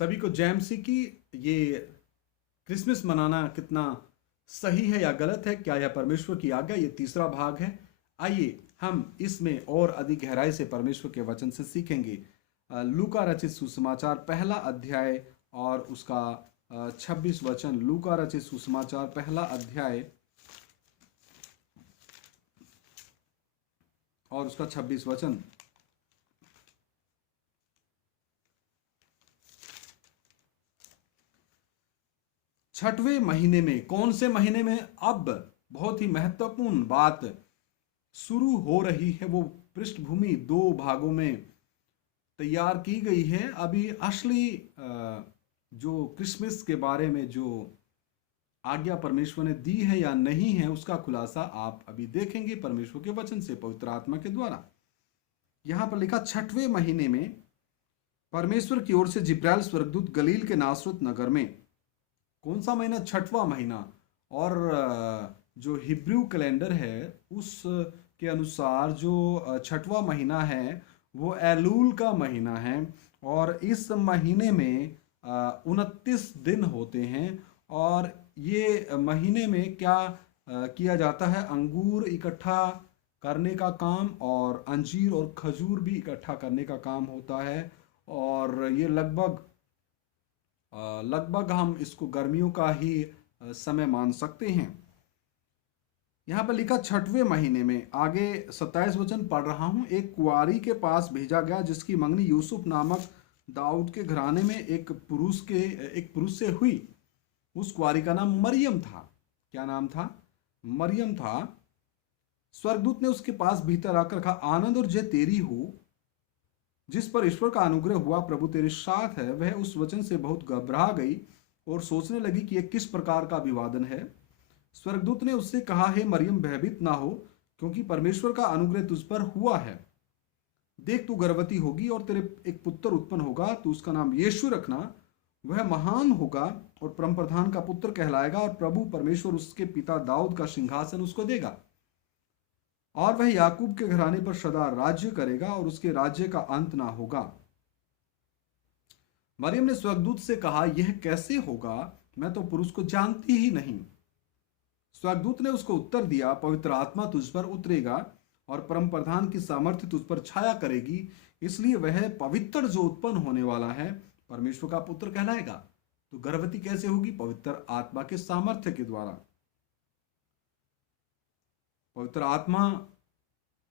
सभी को जैमसी की ये क्रिसमस मनाना कितना सही है या गलत है, क्या यह परमेश्वर की आज्ञा, ये तीसरा भाग है। आइए हम इसमें और अधिक गहराई से परमेश्वर के वचन से सीखेंगे। लूका रचित सुसमाचार पहला अध्याय और उसका 26 वचन। लूका रचित सुसमाचार पहला अध्याय और उसका 26 वचन। छठवें महीने में, कौन से महीने में? अब बहुत ही महत्वपूर्ण बात शुरू हो रही है। वो पृष्ठभूमि दो भागों में तैयार की गई है। अभी असली जो क्रिसमस के बारे में जो आज्ञा परमेश्वर ने दी है या नहीं है, उसका खुलासा आप अभी देखेंगे परमेश्वर के वचन से, पवित्र आत्मा के द्वारा। यहां पर लिखा, छठवें महीने में परमेश्वर की ओर से जिब्राइल स्वर्गदूत गलील के नासरत नगर में। कौन सा महीना? छठवां महीना। और जो हिब्रू कैलेंडर है उस के अनुसार जो छठवां महीना है वो एलूल का महीना है। और इस महीने में 29 दिन होते हैं। और ये महीने में क्या किया जाता है? अंगूर इकट्ठा करने का काम और अंजीर और खजूर भी इकट्ठा करने का काम होता है। और ये लगभग हम इसको गर्मियों का ही समय मान सकते हैं। यहाँ पर लिखा छठवें महीने में। आगे 27 वचन पढ़ रहा हूँ। एक कुंवारी के पास भेजा गया जिसकी मंगनी यूसुफ नामक दाऊद के घराने में एक पुरुष से हुई। उस कुंवारी का नाम मरियम था। क्या नाम था? मरियम था। स्वर्गदूत ने उसके पास भीतर आकर कहा, आनंद और जय तेरी हो, जिस पर ईश्वर का अनुग्रह हुआ, प्रभु तेरे साथ है। वह उस वचन से बहुत घबरा गई और सोचने लगी कि यह किस प्रकार का अभिवादन है। स्वर्गदूत ने उससे कहा, हे मरियम, भयभीत ना हो, क्योंकि परमेश्वर का अनुग्रह तुझ पर हुआ है। देख, तू गर्भवती होगी और तेरे एक पुत्र उत्पन्न होगा। तू उसका नाम यीशु रखना। वह महान होगा और परम प्रधान का पुत्र कहलाएगा। और प्रभु परमेश्वर उसके पिता दाऊद का सिंहासन उसको देगा, और वह याकूब के घराने पर सदा राज्य करेगा, और उसके राज्य का अंत ना होगा। मरियम ने स्वर्गदूत से कहा, यह कैसे होगा? मैं तो पुरुष को जानती ही नहीं। स्वर्गदूत ने उसको उत्तर दिया, पवित्र आत्मा तुझ पर उतरेगा और परम प्रधान की सामर्थ्य तुझ पर छाया करेगी। इसलिए वह पवित्र जो उत्पन्न होने वाला है परमेश्वर का पुत्र कहलाएगा। तो गर्भवती कैसे होगी? पवित्र आत्मा के सामर्थ्य के द्वारा। पवित्र आत्मा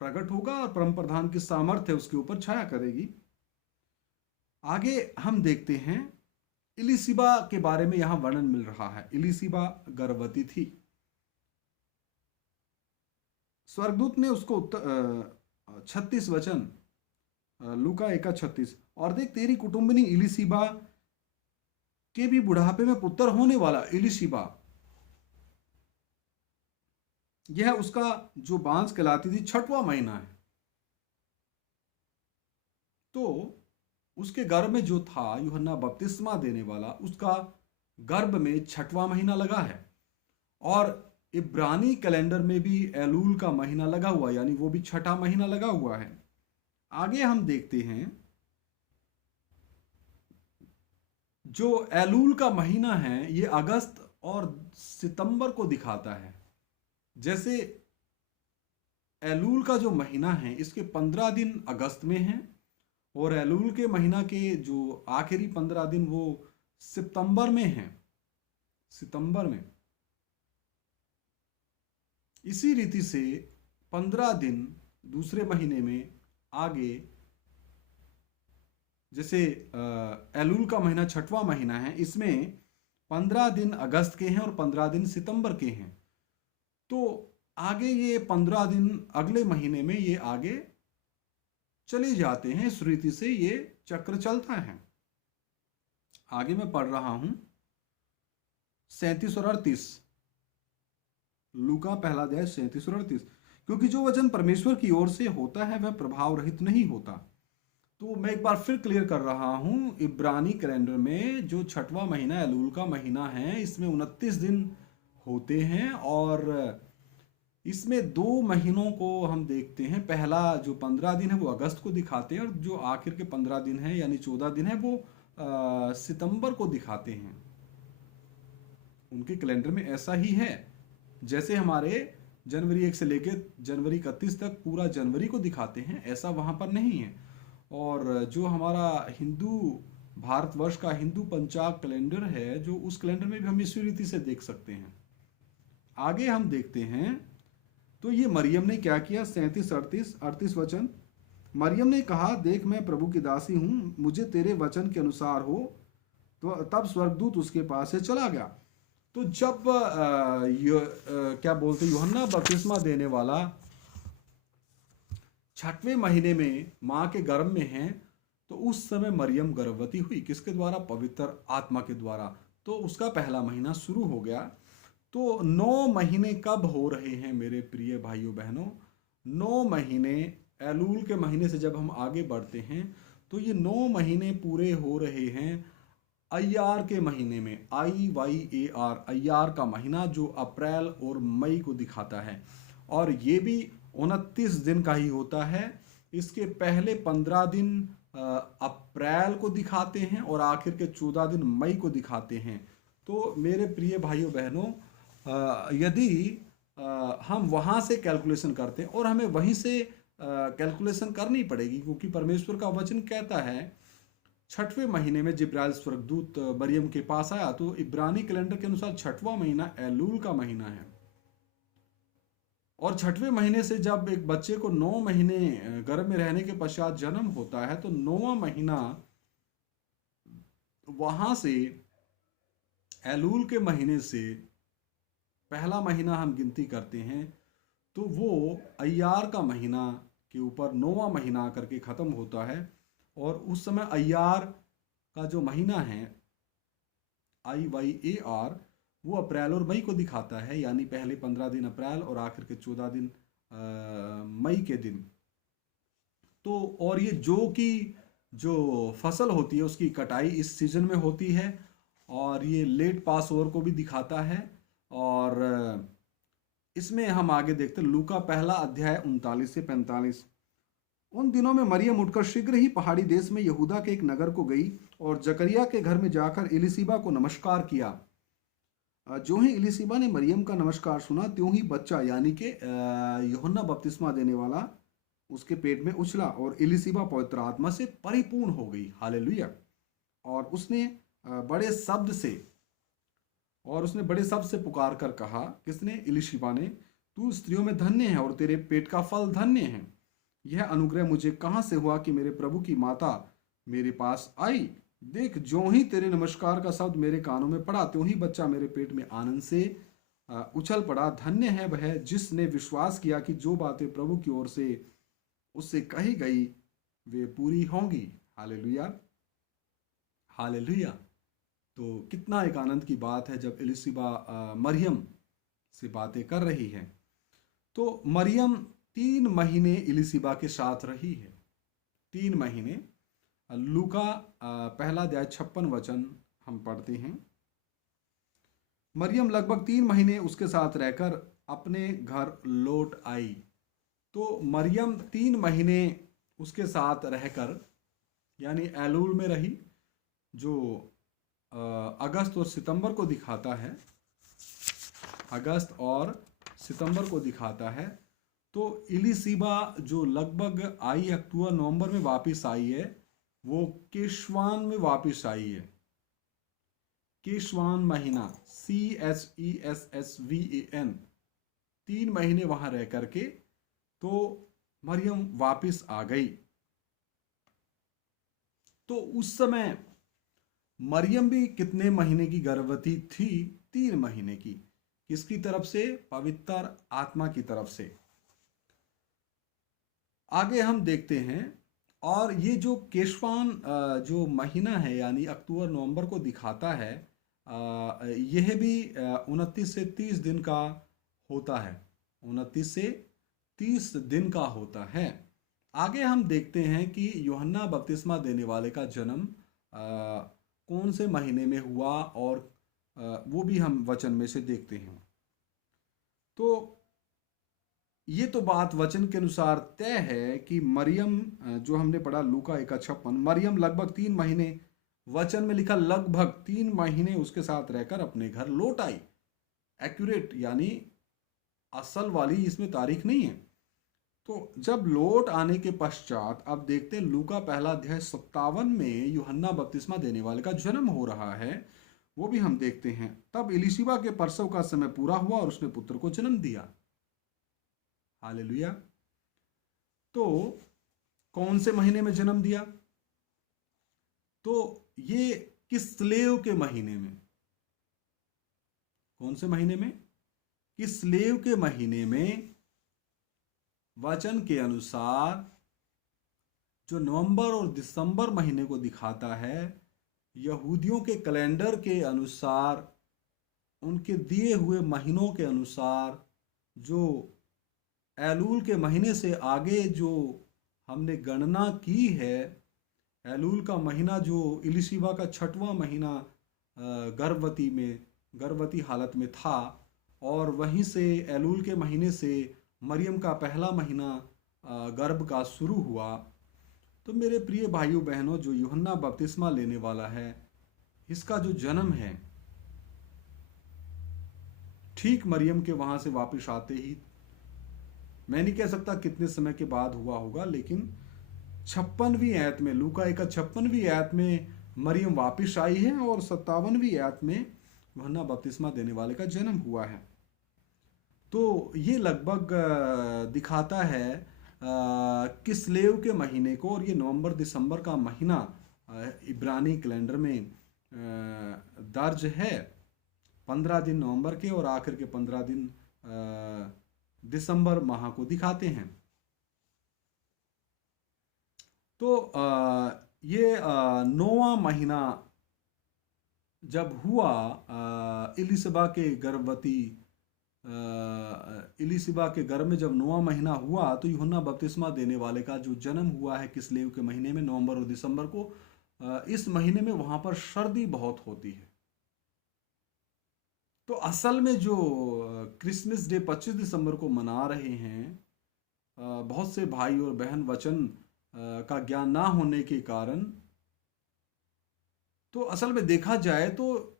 प्रकट होगा और परम प्रधान की सामर्थ्य उसके ऊपर छाया करेगी। आगे हम देखते हैं इलिसिबा के बारे में यहां वर्णन मिल रहा है। इलिसिबा गर्भवती थी। स्वर्गदूत ने उसको 36 वचन, लूका 1:36, और देख, तेरी कुटुंबिनी इलिसिबा के भी बुढ़ापे में पुत्र होने वाला। इलिसिबा यह उसका जो बांस कहलाती थी, छठवां महीना है। तो उसके गर्भ में जो था यूहन्ना बपतिस्मा देने वाला, उसका गर्भ में छठवां महीना लगा है। और इब्रानी कैलेंडर में भी एलूल का महीना लगा हुआ, यानी वो भी छठा महीना लगा हुआ है। आगे हम देखते हैं जो एलूल का महीना है ये अगस्त और सितंबर को दिखाता है। जैसे एलूल का जो महीना है इसके 15 दिन अगस्त में हैं, और एलूल के महीना के जो आखिरी 15 दिन वो सितंबर में हैं। सितंबर में इसी रीति से 15 दिन दूसरे महीने में आगे, जैसे एलूल का महीना छठवां महीना है, इसमें 15 दिन अगस्त के हैं और 15 दिन सितंबर के हैं। तो आगे ये 15 दिन अगले महीने में ये आगे चले जाते हैं। इस रीति से ये चक्र चलता है। आगे मैं पढ़ रहा हूं 37 और 38, लूका पहला अध्याय 37 और 38। क्योंकि जो वचन परमेश्वर की ओर से होता है वह प्रभाव रहित नहीं होता। तो मैं एक बार फिर क्लियर कर रहा हूं, इब्रानी कैलेंडर में जो छठवां महीना एलूल का महीना है, इसमें 29 दिन होते हैं। और इसमें 2 महीनों को हम देखते हैं। पहला जो 15 दिन है वो अगस्त को दिखाते हैं, और जो आखिर के 15 दिन है यानी 14 दिन है वो सितंबर को दिखाते हैं। उनके कैलेंडर में ऐसा ही है, जैसे हमारे जनवरी 1 से लेकर जनवरी 31 तक पूरा जनवरी को दिखाते हैं, ऐसा वहाँ पर नहीं है। और जो हमारा हिंदू भारतवर्ष का हिंदू पंचांग कैलेंडर है, जो उस कैलेंडर में भी हम इसी रीति से देख सकते हैं। आगे हम देखते हैं, तो ये मरियम ने क्या किया, 37, 38 वचन। मरियम ने कहा, देख मैं प्रभु की दासी हूँ, मुझे तेरे वचन के अनुसार हो। तो तब स्वर्गदूत उसके पास से चला गया। तो जब क्या बोलते, यूहन्ना बपतिस्मा देने वाला 6वें महीने में माँ के गर्भ में है, तो उस समय मरियम गर्भवती हुई। किसके द्वारा? पवित्र आत्मा के द्वारा। तो उसका पहला महीना शुरू हो गया। तो 9 महीने कब हो रहे हैं मेरे प्रिय भाइयों बहनों? 9 महीने, एलूल के महीने से जब हम आगे बढ़ते हैं तो ये 9 महीने पूरे हो रहे हैं अय्यार के महीने में। IYAR, अय्यार का महीना, जो अप्रैल और मई को दिखाता है। और ये भी 29 दिन का ही होता है। इसके पहले 15 दिन अप्रैल को दिखाते हैं और आखिर के 14 दिन मई को दिखाते हैं। तो मेरे प्रिय भाइयों बहनों, यदि हम वहाँ से कैलकुलेशन करते हैं, और हमें वहीं से कैलकुलेशन करनी पड़ेगी, क्योंकि परमेश्वर का वचन कहता है 6वें महीने में जिब्राइल स्वर्गदूत मरियम के पास आया। तो इब्रानी कैलेंडर के अनुसार 6वां महीना एलूल का महीना है। और 6वें महीने से जब एक बच्चे को 9 महीने गर्भ में रहने के पश्चात जन्म होता है, तो 9वां महीना वहां से एलूल के महीने से पहला महीना हम गिनती करते हैं, तो वो अय्यार का महीना के ऊपर 9वां महीना करके ख़त्म होता है। और उस समय अय्यार का जो महीना है IYAR, वो अप्रैल और मई को दिखाता है, यानी पहले 15 दिन अप्रैल और आखिर के 14 दिन मई के दिन। तो और ये जो फसल होती है उसकी कटाई इस सीजन में होती है। और ये लेट पास ओवर को भी दिखाता है। और इसमें हम आगे देखते हैं लूका पहला अध्याय 39 से 45। उन दिनों में मरियम उठकर शीघ्र ही पहाड़ी देश में यहूदा के एक नगर को गई और जकरिया के घर में जाकर इलिशिबा को नमस्कार किया। जो ही इलिशिबा ने मरियम का नमस्कार सुना, त्यों ही बच्चा यानी कि यूहन्ना बपतिस्मा देने वाला उसके पेट में उछला और इलिशिबा पवित्र आत्मा से परिपूर्ण हो गई। हालेलुया। और उसने बड़े शब्द से पुकार कर कहा, किसने? इलिशिबा ने, तू स्त्रियों में धन्य है और तेरे पेट का फल धन्य है। यह अनुग्रह मुझे कहाँ से हुआ कि मेरे प्रभु की माता मेरे पास आई? देख, जो ही तेरे नमस्कार का शब्द मेरे कानों में पड़ा, त्यों ही बच्चा मेरे पेट में आनंद से उछल पड़ा। धन्य है वह जिसने विश्वास किया कि जो बातें प्रभु की ओर से उससे कही गई वे पूरी होंगी। Hallelujah, hallelujah. तो कितना एक आनंद की बात है जब इलिशिबा मरियम से बातें कर रही है। तो मरियम 3 महीने इलिशिबा के साथ रही है, 3 महीने। लूका पहला अध्याय 56 वचन हम पढ़ते हैं। मरियम लगभग 3 महीने उसके साथ रहकर अपने घर लौट आई। तो मरियम 3 महीने उसके साथ रहकर, यानी एलूल में रही, जो अगस्त और सितंबर को दिखाता है, अगस्त और सितंबर को दिखाता है। तो इलिशिबा जो लगभग आई अक्टूबर नवंबर में वापस आई है, वो केशवान में वापस आई है। केशवान महीना, CHESSVAN, 3 महीने वहां रह करके तो मरियम वापस आ गई। तो उस समय मरियम भी कितने महीने की गर्भवती थी? 3 महीने की। किसकी तरफ से? पवित्र आत्मा की तरफ से। आगे हम देखते हैं, और ये जो केशवान जो महीना है, यानी अक्टूबर नवंबर को दिखाता है, यह भी 29 से 30 दिन का होता है, 29 से 30 दिन का होता है। आगे हम देखते हैं कि यूहन्ना बपतिस्मा देने वाले का जन्म कौन से महीने में हुआ, और वो भी हम वचन में से देखते हैं। तो ये तो बात वचन के अनुसार तय है कि मरियम, जो हमने पढ़ा लूका 1:56, मरियम लगभग 3 महीने वचन में लिखा लगभग 3 महीने उसके साथ रहकर अपने घर लौट आई। एक्यूरेट यानी असल वाली इसमें तारीख नहीं है। तो जब लौट आने के पश्चात अब देखते हैं लूका पहला अध्याय 57 में यूहन्ना बपतिस्मा देने वाले का जन्म हो रहा है। वो भी हम देखते हैं। तब इलिशिबा के प्रसव का समय पूरा हुआ और उसने पुत्र को जन्म दिया। हालेलुया। तो कौन से महीने में जन्म दिया? तो ये किस्लेव के महीने में। कौन से महीने में? किस्लेव के महीने में। वचन के अनुसार जो नवंबर और दिसंबर महीने को दिखाता है, यहूदियों के कैलेंडर के अनुसार, उनके दिए हुए महीनों के अनुसार, जो एलूल के महीने से आगे जो हमने गणना की है, एलूल का महीना जो इलिशिबा का 6वां महीना गर्भवती हालत में था, और वहीं से एलूल के महीने से मरियम का पहला महीना गर्भ का शुरू हुआ। तो मेरे प्रिय भाइयों बहनों, जो यूहन्ना बपतिस्मा लेने वाला है, इसका जो जन्म है ठीक मरियम के वहां से वापस आते ही, मैं नहीं कह सकता कितने समय के बाद हुआ होगा, लेकिन 56वीं आयत में, लूका 1:56वीं आयत में मरियम वापस आई है और 57वीं आयत में यूहन्ना बपतिस्मा देने वाले का जन्म हुआ है। तो ये लगभग दिखाता है किस्लेव के महीने को, और ये नवंबर दिसंबर का महीना इब्रानी कैलेंडर में दर्ज है। 15 दिन नवंबर के और आखिर के 15 दिन दिसंबर माह को दिखाते हैं। तो ये 9वां महीना जब हुआ, इलिशिबा के गर्भ में जब 9वां महीना हुआ, तो यूहन्ना बपतिस्मा देने वाले का जो जन्म हुआ है किस्लेव के महीने में, नवंबर और दिसंबर को, इस महीने में वहां पर सर्दी बहुत होती है। तो असल में जो क्रिसमस डे 25 दिसंबर को मना रहे हैं, बहुत से भाई और बहन वचन का ज्ञान ना होने के कारण, तो असल में देखा जाए तो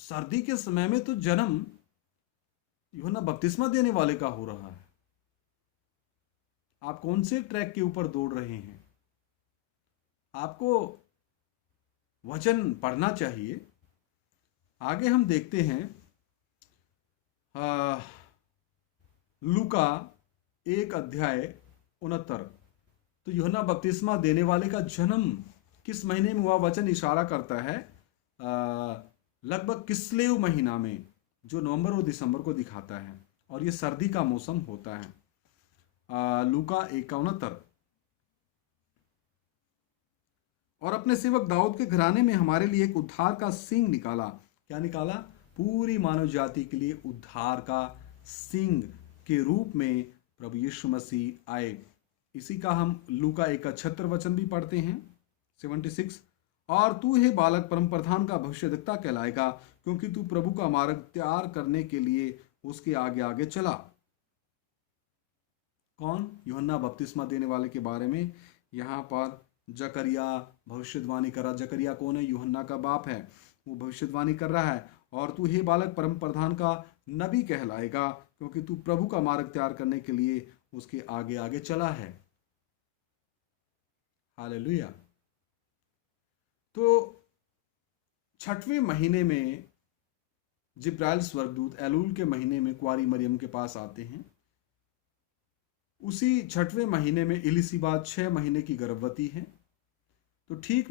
सर्दी के समय में तो जन्म यूहन्ना बपतिस्मा देने वाले का हो रहा है। आप कौन से ट्रैक के ऊपर दौड़ रहे हैं? आपको वचन पढ़ना चाहिए। आगे हम देखते हैं लूका 1:69। तो यूहन्ना बपतिस्मा देने वाले का जन्म किस महीने में हुआ? वचन इशारा करता है लगभग किस्लेव महीना में, जो नवंबर और दिसंबर को दिखाता है, और ये सर्दी का मौसम होता है। लूका 1:69। और अपने सेवक दाऊद के घराने में हमारे लिए एक उद्धार का सिंह निकाला। क्या निकाला? पूरी मानव जाति के लिए उद्धार का सिंह के रूप में प्रभु यीशु मसीह आए। इसी का हम लूका 1:76 वचन भी पढ़ते हैं, 76। और तू हे बालक परम प्रधान का भविष्यद्वक्ता कहलाएगा, क्योंकि तू प्रभु का मार्ग तैयार करने के लिए उसके आगे आगे चला। कौन? यूहन्ना बपतिस्मा देने वाले के बारे में यहाँ पर जकरिया भविष्यवाणी कर रहा। जकरिया कौन है? यूहन्ना का बाप है। वो भविष्यवाणी कर रहा है, और तू हे बालक परम प्रधान का नबी कहलाएगा, क्योंकि तू प्रभु का मार्ग तैयार करने के लिए उसके आगे आगे चला है। हालेलुया। तो 6वें महीने में जिब्राइल स्वर्गदूत एलूल के महीने में कुंवारी मरियम के पास आते हैं। उसी 6वें महीने में इलिशिबा 6 महीने की गर्भवती है। तो ठीक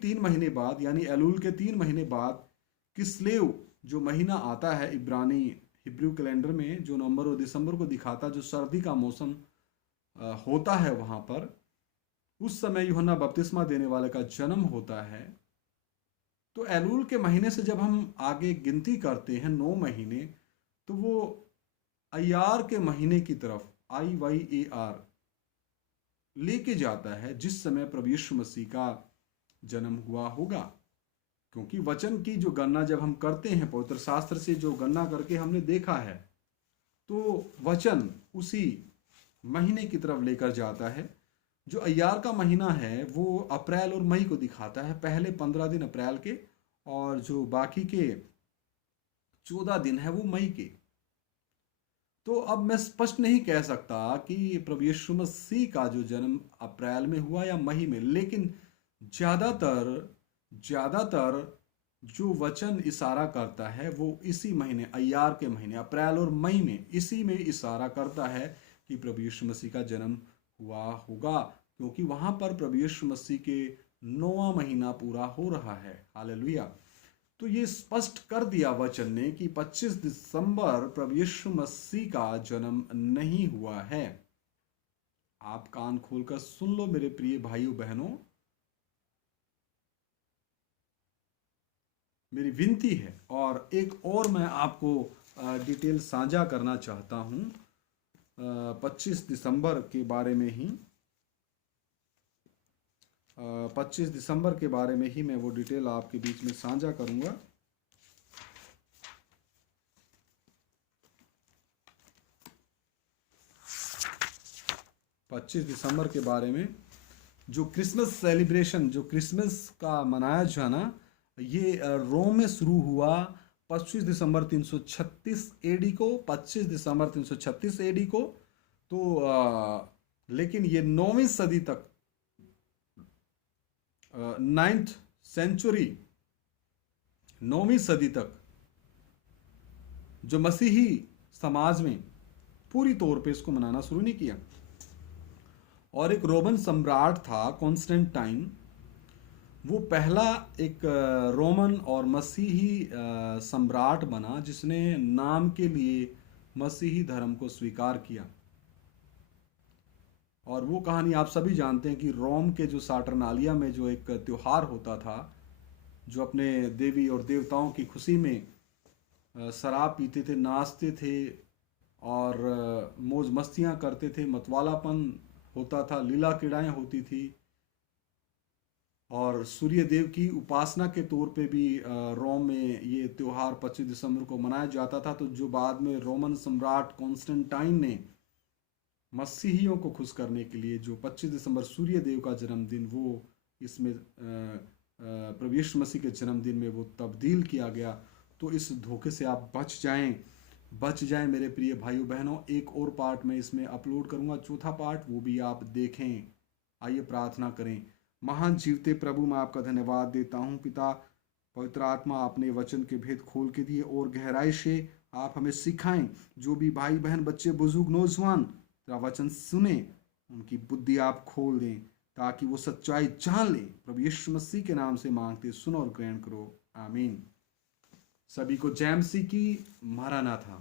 3 महीने बाद, यानी एलूल के 3 महीने बाद, किस्लेव जो महीना आता है इब्रानी हिब्रू कैलेंडर में, जो नवंबर और दिसंबर को दिखाता, जो सर्दी का मौसम होता है वहां पर, उस समय यूहन्ना बपतिस्मा देने वाले का जन्म होता है। तो एलूल के महीने से जब हम आगे गिनती करते हैं 9 महीने, तो वो अय्यार के महीने की तरफ, IYAR लेके जाता है, जिस समय प्रभु यीशु मसीह का जन्म हुआ होगा। क्योंकि वचन की जो गणना जब हम करते हैं, पवित्र शास्त्र से जो गणना करके हमने देखा है, तो वचन उसी महीने की तरफ लेकर जाता है जो अय्यार का महीना है वो अप्रैल और मई को दिखाता है, पहले 15 दिन अप्रैल के और जो बाकी के 14 दिन है वो मई के। तो अब मैं स्पष्ट नहीं कह सकता कि प्रभु यीशु मसीह का जो जन्म अप्रैल में हुआ या मई में, लेकिन ज्यादातर ज्यादातर जो वचन इशारा करता है वो इसी महीने, अय्यार के महीने अप्रैल और मई में, इसी में इशारा करता है कि प्रभु यीशु मसीह का जन्म हुआ होगा, क्योंकि वहां पर प्रभु यीशु मसीह के 9वां महीना पूरा हो रहा है। हालेलुया। तो ये स्पष्ट कर दिया वचन ने कि 25 दिसंबर प्रभु यीशु मसीह का जन्म नहीं हुआ है। आप कान खोलकर सुन लो मेरे प्रिय भाइयों बहनों, मेरी विनती है। और एक और मैं आपको डिटेल साझा करना चाहता हूं 25 दिसंबर के बारे में ही। 25 दिसंबर के बारे में ही मैं वो डिटेल आपके बीच में साझा करूंगा। पच्चीस दिसंबर के बारे में जो क्रिसमस सेलिब्रेशन, जो क्रिसमस का मनाया जाना, ये रोम में शुरू हुआ 25 दिसंबर 336 एडी को, 25 दिसंबर 336 एडी को। तो लेकिन ये 9वीं सदी तक, 9th सेंचुरी, 9वीं सदी तक जो मसीही समाज में पूरी तौर पे इसको मनाना शुरू नहीं किया। और एक रोमन सम्राट था कॉन्स्टेंटाइन, वो पहला एक रोमन और मसीही सम्राट बना जिसने नाम के लिए मसीही धर्म को स्वीकार किया। और वो कहानी आप सभी जानते हैं कि रोम के जो साटरनालिया में जो एक त्योहार होता था, जो अपने देवी और देवताओं की खुशी में शराब पीते थे, नाचते थे और मौज मस्तियां करते थे, मतवालापन होता था, लीला क्रीड़ाएं होती थी और सूर्य देव की उपासना के तौर पे भी रोम में ये त्योहार 25 दिसंबर को मनाया जाता था। तो जो बाद में रोमन सम्राट कॉन्स्टेंटाइन ने मसीहियों को खुश करने के लिए जो 25 दिसंबर सूर्य देव का जन्मदिन, वो इसमें प्रभु यीशु मसीह के जन्मदिन में वो तब्दील किया गया। तो इस धोखे से आप बच जाएं मेरे प्रिय भाइयों बहनों। एक और पार्ट मैं इसमें अपलोड करूंगा, चौथा पार्ट, वो भी आप देखें। आइए प्रार्थना करें। महान जीवते प्रभु, मैं आपका धन्यवाद देता हूं पिता, पवित्र आत्मा, आपने वचन के भेद खोल के दिए और गहराई से आप हमें सिखाएं। जो भी भाई बहन, बच्चे, बुजुर्ग, नौजवान तेरा वचन सुने, उनकी बुद्धि आप खोल दें ताकि वो सच्चाई जान लें। प्रभु यीशु मसीह के नाम से मांगते, सुनो और ग्रहण करो, आमीन। सभी को जय मसीह की। मारानाथा।